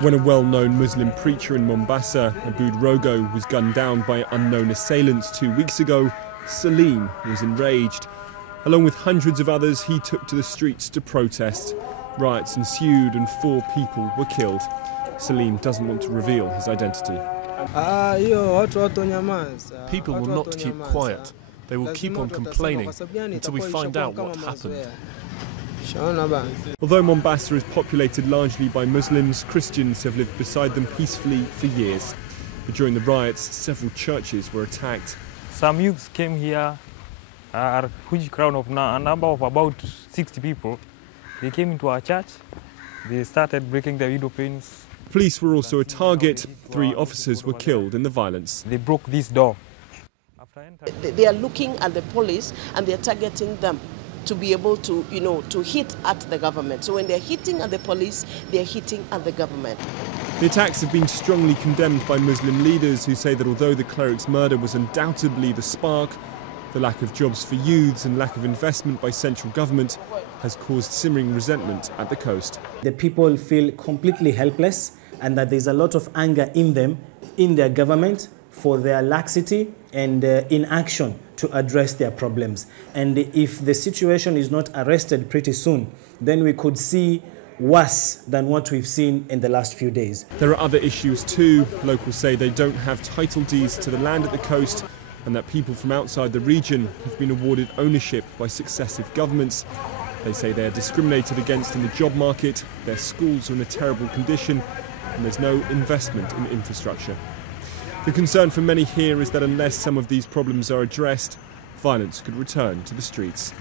When a well-known Muslim preacher in Mombasa, Abood Rogo, was gunned down by unknown assailants 2 weeks ago, Salim was enraged. Along with hundreds of others, he took to the streets to protest. Riots ensued and 4 people were killed. Salim doesn't want to reveal his identity. People will not keep quiet. They will keep on complaining until we find out what happened. Although Mombasa is populated largely by Muslims, Christians have lived beside them peacefully for years. But during the riots, several churches were attacked. Some youths came here, a huge crowd of a number of about 60 people. They came into our church. They started breaking the window panes. Police were also a target. 3 officers were killed in the violence. They broke this door. They are looking at the police and they are targeting them to be able to, to hit at the government. So when they're hitting at the police, they're hitting at the government. The attacks have been strongly condemned by Muslim leaders who say that although the cleric's murder was undoubtedly the spark, the lack of jobs for youths and lack of investment by central government has caused simmering resentment at the coast. The people feel completely helpless and that there's a lot of anger in them, in their government, for their laxity and inaction to address their problems. And if the situation is not arrested pretty soon, then we could see worse than what we've seen in the last few days. There are other issues too. Locals say they don't have title deeds to the land at the coast and that people from outside the region have been awarded ownership by successive governments. They say they are discriminated against in the job market, their schools are in a terrible condition, and there's no investment in infrastructure. The concern for many here is that unless some of these problems are addressed, violence could return to the streets.